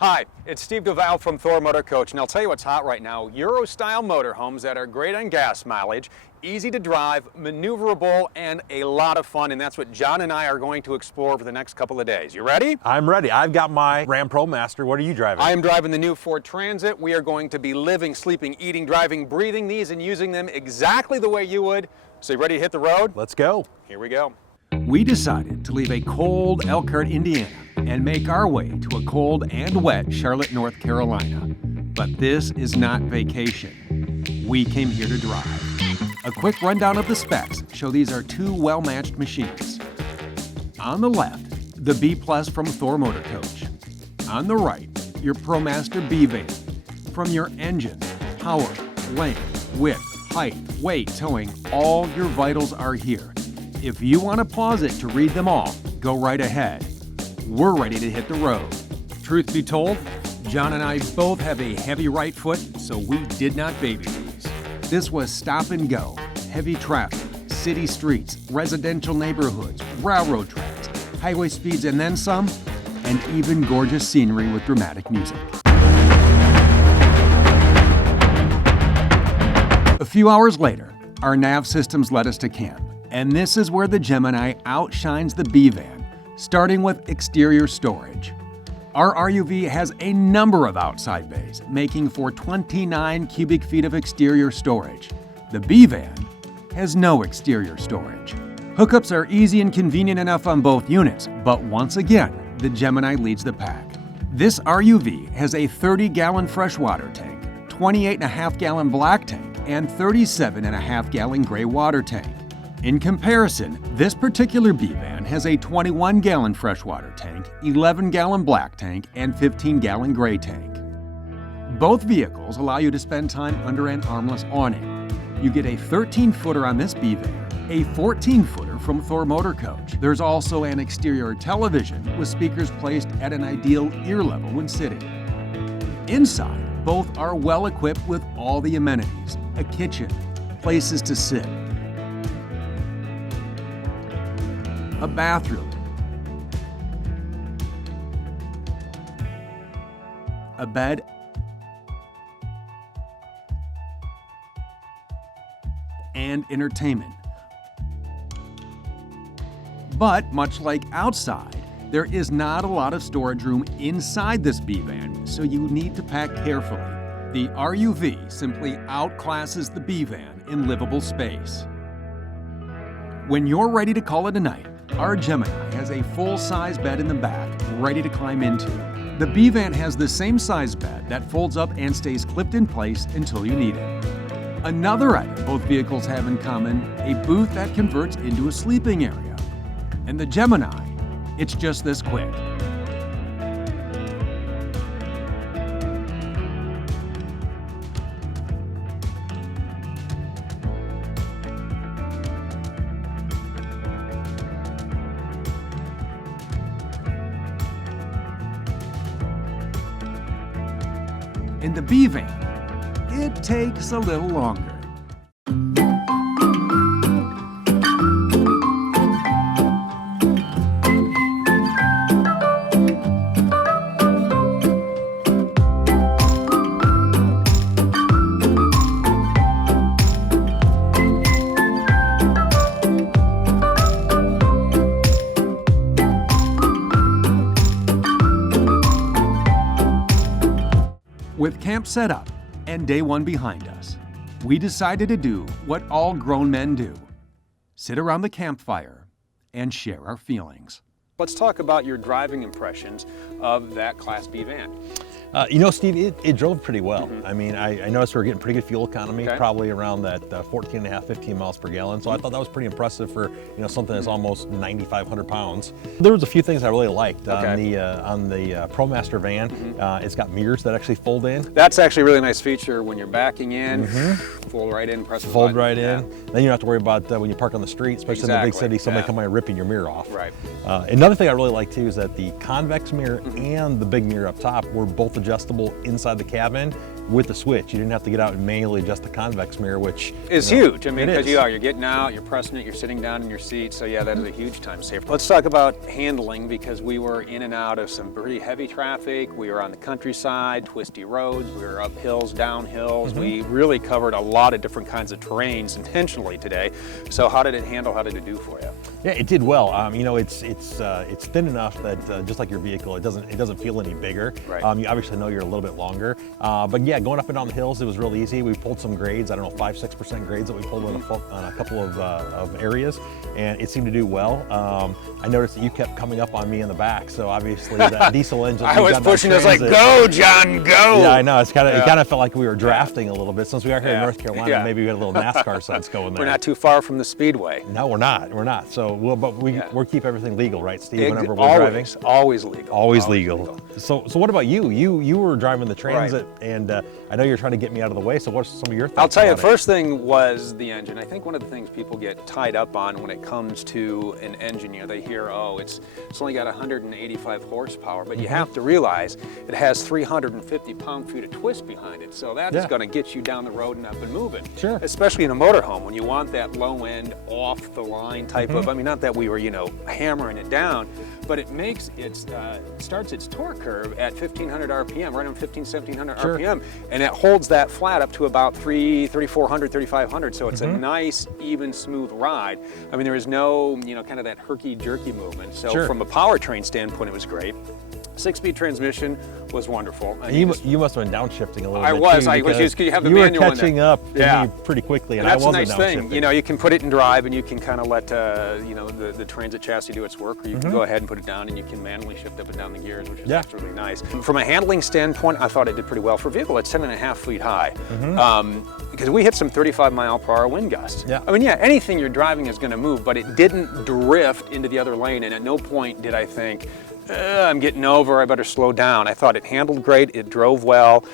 Hi, it's Steve Duval from Thor Motor Coach, and I'll tell you what's hot right now. Euro-style motorhomes that are great on gas mileage, easy to drive, maneuverable, and a lot of fun, and that's what John and I are going to explore over the next couple of days. You ready? I'm ready. I've got my Ram Pro Master. What are you driving? I am driving the new Ford Transit. We are going to be living, sleeping, eating, driving, breathing these, and using them exactly the way you would. So you ready to hit the road? Let's go. Here we go. We decided to leave a cold Elkhart, Indiana, and make our way to a cold and wet Charlotte, North Carolina. But this is not vacation. We came here to drive. A quick rundown of the specs show these are two well-matched machines. On the left, the B Plus from Thor Motor Coach. On the right, your ProMaster B van. From your engine, power, length, width, height, weight, towing, all your vitals are here. If you want to pause it to read them all, go right ahead. We're ready to hit the road. Truth be told, John and I both have a heavy right foot, so we did not baby these. This was stop and go, heavy traffic, city streets, residential neighborhoods, railroad tracks, highway speeds and then some, and even gorgeous scenery with dramatic music. A few hours later, our nav systems led us to camp. And this is where the Gemini outshines the B-Van, starting with exterior storage. Our RUV has a number of outside bays, making for 29 cubic feet of exterior storage. The B-Van has no exterior storage. Hookups are easy and convenient enough on both units, but once again, the Gemini leads the pack. This RUV has a 30-gallon freshwater tank, 28.5-gallon black tank, and 37.5-gallon gray water tank. In comparison, this particular B-Van has a 21-gallon freshwater tank, 11-gallon black tank, and 15-gallon gray tank. Both vehicles allow you to spend time under an armless awning. You get a 13-footer on this B-Van, a 14-footer from Thor Motor Coach. There's also an exterior television with speakers placed at an ideal ear level when sitting. Inside, both are well equipped with all the amenities, a kitchen, places to sit, a bathroom, a bed, and entertainment. But much like outside, there is not a lot of storage room inside this B-Van, so you need to pack carefully. The RUV simply outclasses the B-Van in livable space. When you're ready to call it a night, our Gemini has a full-size bed in the back, ready to climb into. The B-Van has the same size bed that folds up and stays clipped in place until you need it. Another item both vehicles have in common, a booth that converts into a sleeping area. And the Gemini, it's just this quick. In the B-Van, it takes a little longer. With camp set up and day one behind us, we decided to do what all grown men do: sit around the campfire and share our feelings. Let's talk about your driving impressions of that Class B van. You know, Steve, it drove pretty well. I mean, I noticed we were getting pretty good fuel economy, probably around that 14.5, 15 miles per gallon. So I thought that was pretty impressive for, you know, something that's almost 9,500 pounds. There was a few things I really liked on the ProMaster van. It's got mirrors that actually fold in. That's actually a really nice feature when you're backing in. Fold right in, press the Fold button. right in. Then you don't have to worry about when you park on the street, especially in the big city, somebody coming and ripping your mirror off. Right. Another thing I really like too is that the convex mirror and the big mirror up top were both adjustable inside the cabin, with the switch. You didn't have to get out and manually adjust the convex mirror, which is huge. I mean, because you're getting out, you're pressing it, you're sitting down in your seat. So yeah, that is a huge time saver. Let's talk about handling, because we were in and out of some pretty heavy traffic. We were on the countryside, twisty roads. We were up hills, down hills. We really covered a lot of different kinds of terrains intentionally today. So how did it handle? How did it do for you? Yeah, it did well. You know, it's thin enough that just like your vehicle, it doesn't feel any bigger. Right. You obviously know you're a little bit longer, but yeah, going up and down the hills, it was real easy. We pulled some grades, I don't know, 5-6% grades that we pulled on a couple of areas, and it seemed to do well. I noticed that you kept coming up on me in the back, so obviously that diesel engine. I was pushing us like, go, John, go. Yeah, I know. It kind of felt like we were drafting a little bit. Since we are here in North Carolina, maybe we got a little NASCAR sense going there. We're not too far from the speedway. No, we're not. We're not. So we'll keep everything legal, right, Steve? Whenever we're driving. Always legal. Always legal. So what about you? You were driving the Transit, and I know you're trying to get me out of the way. So what's some of your thoughts? I'll tell you, the first thing was the engine. I think one of the things people get tied up on when it comes to an engine, you know, they hear, oh, it's only got 185 horsepower, but you have to realize it has 350 pound-feet of twist behind it. So that is going to get you down the road and up and moving. Sure. Especially in a motorhome, when you want that low end, off the line type of, I mean, not that we were, you know, hammering it down, but it makes starts its torque curve at 1500 RPM, right on 1700 RPM, and it holds that flat up to about 3400, 3500. So it's a nice, even, smooth ride. I mean, there is no, you know, kind of that herky-jerky movement. So from a powertrain standpoint, it was great. 6-speed transmission was wonderful. You must have been downshifting a little bit. I was used, you have the manual in there. You were catching up to me pretty quickly, and I wasn't that's a nice thing. You know, you can put it in drive, and you can kind of let you know, the Transit chassis do its work, or you can go ahead and put it down, and you can manually shift up and down the gears, which is really nice. From a handling standpoint, I thought it did pretty well. For a vehicle, it's 10.5 feet high. Because we hit some 35-mile-per-hour wind gusts. Yeah. I mean, anything you're driving is going to move, but it didn't drift into the other lane, and at no point did I think, I'm getting over, I better slow down. I thought it handled great, it drove well,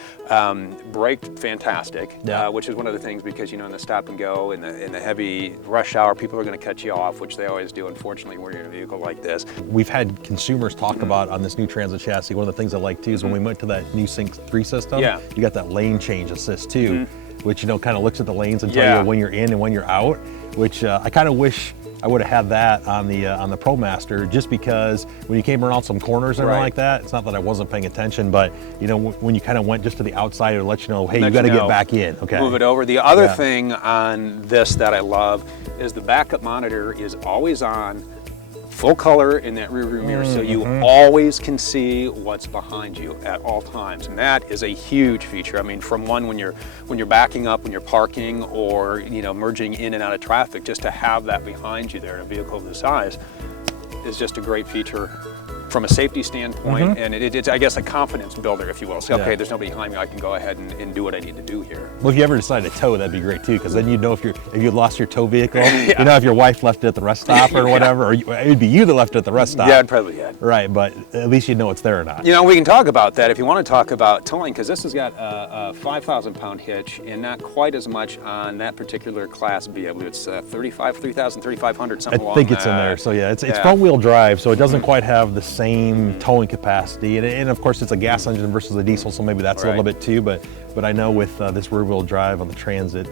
braked fantastic, which is one of the things, because, you know, in the stop and go, in the heavy rush hour, people are going to cut you off, which they always do, unfortunately, when you're in a vehicle like this. We've had consumers talk about on this new Transit chassis, one of the things I like too is when we went to that new Sync 3 system, you got that lane change assist too, which, you know, kind of looks at the lanes and tell you when you're in and when you're out, which I kind of wish I would have had that on the ProMaster, just because when you came around some corners and everything like that, it's not that I wasn't paying attention, but, you know, when you kind of went just to the outside, it would let you know, hey, you got to get back in. Okay. Move it over. The other thing on this that I love is the backup monitor is always on, full color in that rear view mirror, so you always can see what's behind you at all times, and that is a huge feature. I mean, from when you're backing up, when you're parking, or, you know, merging in and out of traffic, just to have that behind you there in a vehicle of this size is just a great feature from a safety standpoint, and it's, I guess, a confidence builder, if you will. So, okay, there's nobody behind me, I can go ahead and do what I need to do here. Well, if you ever decide to tow, that'd be great too, because then you'd know if you lost your tow vehicle, you know, if your wife left it at the rest stop or whatever, or it'd be you that left it at the rest stop. Yeah, probably. Right, but at least you know it's there or not. You know, we can talk about that if you want to talk about towing, because this has got a 5,000-pound hitch and not quite as much on that particular Class B. I believe it's 3,500, something along that. I think it's in there. So yeah, it's front-wheel drive, so it doesn't quite have the same towing capacity, and of course it's a gas engine versus a diesel, so maybe that's a little bit too. But I know with this rear-wheel drive on the Transit,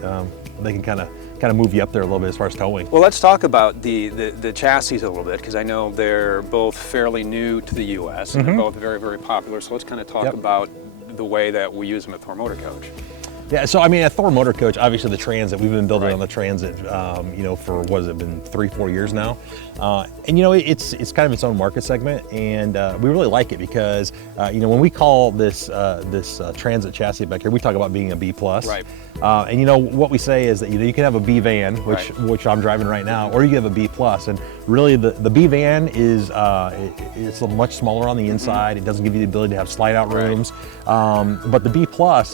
they can kind of move you up there a little bit as far as towing. Well, let's talk about the chassis a little bit, because I know they're both fairly new to the U.S. and they're both very, very popular. So let's kind of talk about the way that we use them at Thor Motor Coach. Yeah, so I mean, at Thor Motor Coach, obviously the Transit, we've been building on the Transit, you know, for what has it been, 3-4 years now, and you know, it's kind of its own market segment, and we really like it because you know, when we call this Transit chassis back here, we talk about being a B+. Right. And you know what we say is that, you know, you can have a B van, which I'm driving right now, or you can have a B+. And really, the B van is it's much smaller on the inside. It doesn't give you the ability to have slide out rooms. But the B+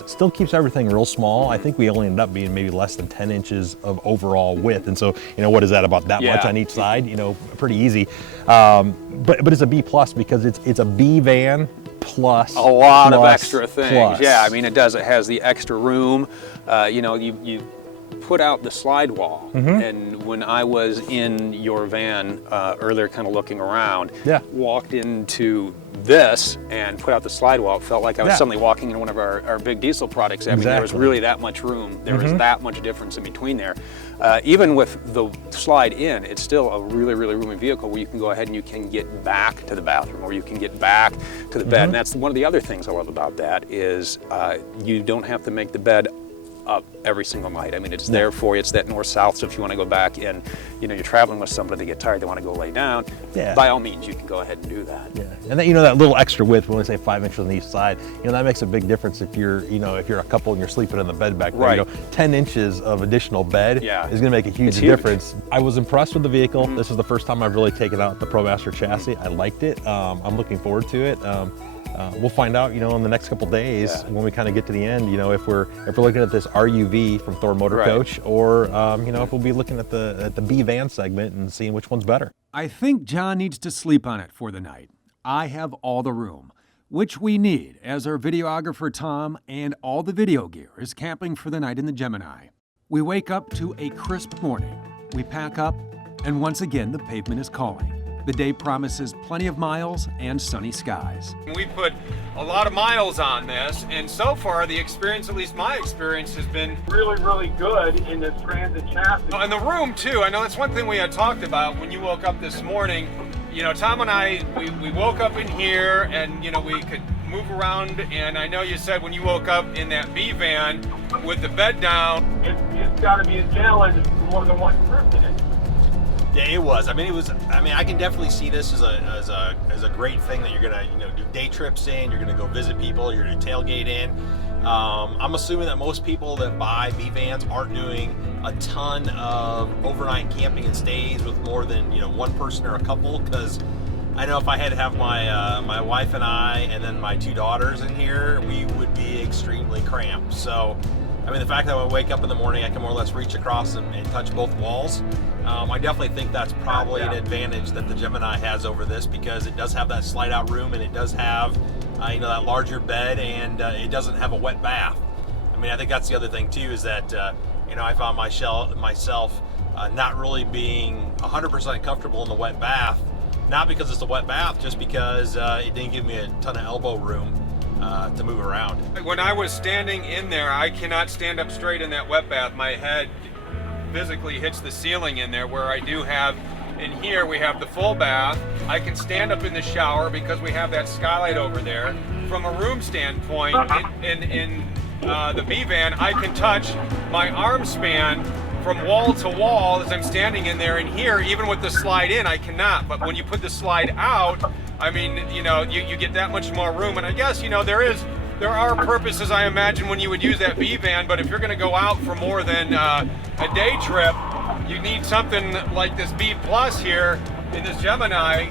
still keeps everything real small. I think we only ended up being maybe less than 10 inches of overall width. And so, you know, what is that, about that much on each side? You know, pretty easy. But it's a B+ because it's a B van plus a lot of extra things. Yeah, I mean, it has the extra room. You know, you put out the slide wall, and when I was in your van earlier, kind of looking around, walked into this and put out the slide wall, it felt like I was suddenly walking into one of our big diesel products. I mean, there was really that much room. There was that much difference in between there. Even with the slide in, it's still a really, really roomy vehicle where you can go ahead and you can get back to the bathroom, or you can get back to the bed. And that's one of the other things I love about that is you don't have to make the bed up every single night. I mean, it's there for you. It's that north-south, so if you want to go back and, you know, you're traveling with somebody, they get tired, they want to go lay down, by all means, you can go ahead and do that. Yeah, and that, you know, that little extra width, when we say 5 inches on each side, you know, that makes a big difference if you're, you know, if you're a couple and you're sleeping in the bed back there. You know, 10 inches of additional bed is going to make a huge difference. I was impressed with the vehicle. This is the first time I've really taken out the ProMaster chassis. I liked it. I'm looking forward to it. We'll find out, you know, in the next couple days when we kind of get to the end, you know, if we're looking at this RUV from Thor Motor Coach, or you know, if we'll be looking at the B van segment and seeing which one's better. I think John needs to sleep on it for the night. I have all the room, which we need, as our videographer Tom and all the video gear is camping for the night in the Gemini. We wake up to a crisp morning. We pack up, and once again the pavement is calling. The day promises plenty of miles and sunny skies. We put a lot of miles on this, and so far the experience, at least my experience, has been really, really good in this transit chassis. And the room too. I know that's one thing we had talked about when you woke up this morning. You know, Tom and I, we woke up in here, and you know, we could move around, and I know you said when you woke up in that B van with the bed down, it's got to be a challenge for more than one person. Yeah, it was. I mean, I can definitely see this as a great thing that you're gonna, you know, do day trips in. You're gonna go visit people. You're gonna tailgate in. I'm assuming that most people that buy B vans aren't doing a ton of overnight camping and stays with more than, you know, one person or a couple. Because I know if I had to have my wife and I, and then my 2 daughters in here, we would be extremely cramped. So, I mean, the fact that when I wake up in the morning, I can more or less reach across and touch both walls. I definitely think that's probably an advantage that the Gemini has over this, because it does have that slide out room, and it does have, you know, that larger bed, and it doesn't have a wet bath. I mean, I think that's the other thing too, is that, you know, I found myself not really being 100% comfortable in the wet bath, not because it's a wet bath, just because it didn't give me a ton of elbow room to move around. When I was standing in there, I cannot stand up straight in that wet bath. My head physically hits the ceiling in there, where I do have, in here we have the full bath. I can stand up in the shower because we have that skylight over there. From a room standpoint, in the B van, I can touch my arm span from wall to wall as I'm standing in there. And here, even with the slide in, I cannot. But when you put the slide out, I mean, you know, you get that much more room. And I guess, you know, there are purposes, I imagine, when you would use that B van, but if you're going to go out for more than a day trip, you need something like this B Plus here in this Gemini.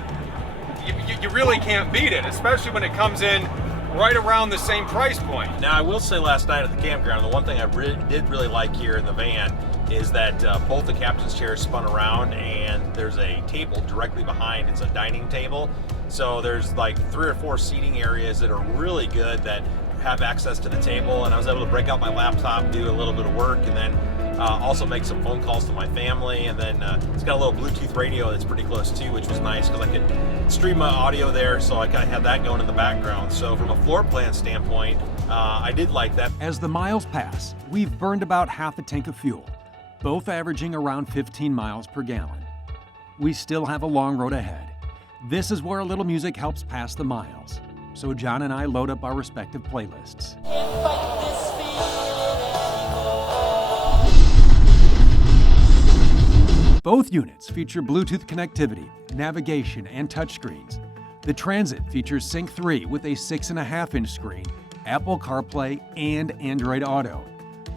You really can't beat it, especially when it comes in right around the same price point. Now, I will say, last night at the campground, the one thing I did really like here in the van is that both the captain's chairs spun around, and there's a table directly behind. It's a dining table. So there's like 3 or 4 seating areas that are really good that have access to the table, and I was able to break out my laptop, do a little bit of work, and then also make some phone calls to my family. And then it's got a little Bluetooth radio that's pretty close too, which was nice because I could stream my audio there, so I kind of had that going in the background. So from a floor plan standpoint, I did like that. As the miles pass, we've burned about half a tank of fuel, both averaging around 15 miles per gallon. We still have a long road ahead. This is where a little music helps pass the miles. So John and I load up our respective playlists. Both units feature Bluetooth connectivity, navigation, and touchscreens. The Transit features Sync 3 with a 6.5-inch screen, Apple CarPlay, and Android Auto.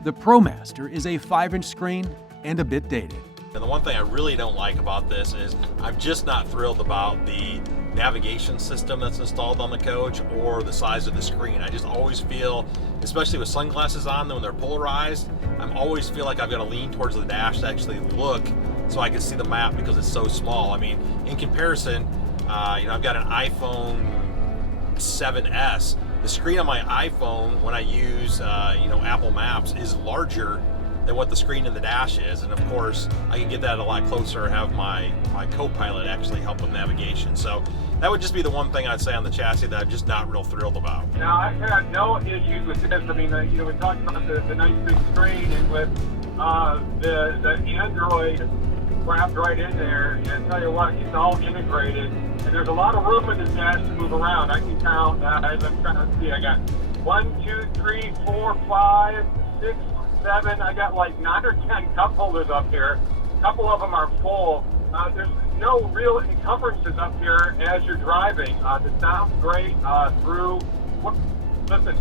The ProMaster is a 5-inch screen and a bit dated. And the one thing I really don't like about this is I'm just not thrilled about the navigation system that's installed on the coach or the size of the screen. I just always feel, especially with sunglasses on when they're polarized, I always feel like I've got to lean towards the dash to actually look so I can see the map because it's so small. I mean, in comparison, you know, I've got an iPhone 7S. The screen on my iPhone when I use, you know, Apple Maps is larger than what the screen in the dash is. And of course, I can get that a lot closer and have my co-pilot actually help with navigation. So that would just be the one thing I'd say on the chassis that I'm just not real thrilled about. Now, I've had no issues with this. I mean, we talked about the nice big screen and with the Android wrapped right in there. And I tell you what, it's all integrated. And there's a lot of room in this dash to move around. I can count, as I'm trying to see, I got 1, 2, 3, 4, 5, 6, 7. I got like 9 or 10 cup holders up here. A couple of them are full. There's no real encumbrances up here as you're driving. The sound's great through. Listen.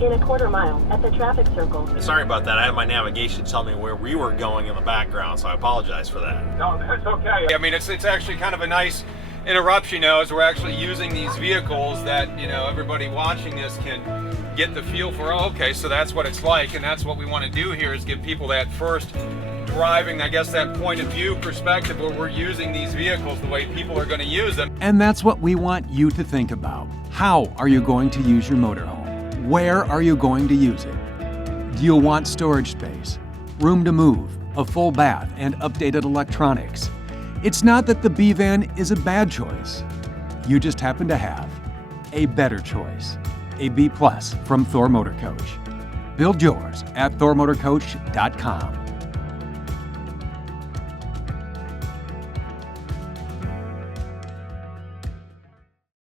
In a quarter mile at the traffic circle. Sorry about that. I had my navigation tell me where we were going in the background, so I apologize for that. No, that's okay. I mean, it's actually kind of a nice interruption, as we're actually using these vehicles that, everybody watching this can get the feel for, okay, so that's what it's like, and that's what we want to do here is give people that first driving, I guess, that point of view perspective where we're using these vehicles the way people are going to use them. And that's what we want you to think about. How are you going to use your motorhome? Where are you going to use it? Do you want storage space, room to move, a full bath, and updated electronics? It's not that the B-Van is a bad choice. You just happen to have a better choice, a B+ from Thor Motor Coach. Build yours at thormotorcoach.com.